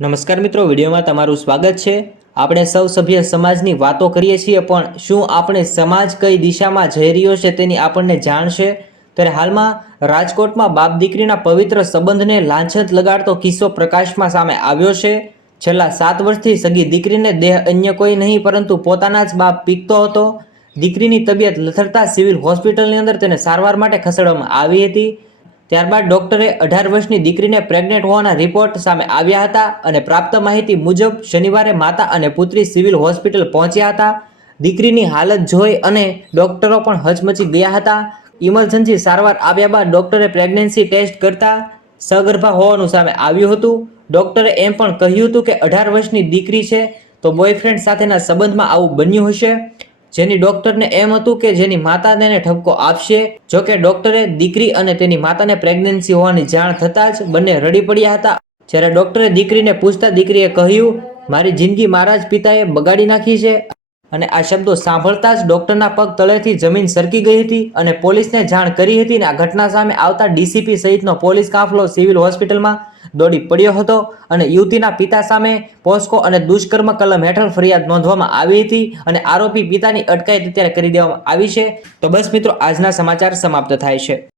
નમસ્કાર મિત્રો, વિડીયોમાં તમારું સ્વાગત છે। આપણે સૌ સભ્ય સમાજની વાતો કરીએ છીએ, પણ શું આપણે સમાજ કઈ દિશામાં જઈ રહ્યો છે તેની આપણને જાણ છે? ત્યારે હાલમાં રાજકોટમાં બાપ દીકરીના પવિત્ર સંબંધને લાંછત લગાડતો કિસ્સો પ્રકાશમાં સામે આવ્યો છે। છેલ્લા 7 વર્ષથી સગી દીકરીને દેહ અન્ય કોઈ નહીં પરંતુ પોતાના જ બાપ પીકતો હતો। દીકરીની તબિયત લથડતા સિવિલ હોસ્પિટલની અંદર તેને સારવાર માટે ખસેડવામાં આવી હતી। ત્યારબાદ ડોક્ટરે 18 વર્ષની દીકરીને પ્રેગ્નેન્ટ હોવાના રિપોર્ટ સામે આવ્યા હતા અને પ્રાપ્ત માહિતી મુજબ શનિવારે માતા અને પુત્રી સિવિલ હોસ્પિટલ પહોંચ્યા હતા। દીકરીની હાલત જોઈ અને ડોક્ટરો પણ હચમચી ગયા હતા। ઇમરજન્સી સારવાર આવ્યા બાદ ડોક્ટરે પ્રેગ્નન્સી ટેસ્ટ કરતા સગર્ભા હોવાનું સામે આવ્યું હતું। ડોક્ટરે એમ પણ કહ્યું હતું કે 18 વર્ષની દીકરી છે તો બોયફ્રેન્ડ સાથેના સંબંધમાં આવું બન્યું હશે, જેની ડોક્ટરને એમ હતું કે જેની માતા તેને ઠપકો આપશે। જોકે ડોક્ટરે દીકરી અને તેની માતાને પ્રેગ્નન્સી હોવાની જાણ થતાં જ બંને રડી પડ્યા હતા। જ્યારે ડોક્ટરે દીકરીને પૂછતા દીકરીએ કહ્યું, મારી જિંદગી મારા જ પિતાએ બગાડી નાખી છે। અને આ શબ્દો સાંભળતા જ ડોક્ટરના પગ તળેથી જમીન સરકી ગઈ હતી અને પોલીસને જાણ કરી હતી। આ ઘટના સામે આવતા ડીસીપી સહિતનો પોલીસ કાફલો સિવિલ હોસ્પિટલમાં દોડી પડ્યો હતો અને યુવતીના પિતા સામે પોસ્કો અને દુષ્કર્મ કલમ હેઠળ ફરિયાદ નોંધવામાં આવી હતી અને આરોપી પિતાની અટકાયત અત્યારે કરી દેવામાં આવી છે। તો બસ મિત્રો, આજના સમાચાર સમાપ્ત થાય છે।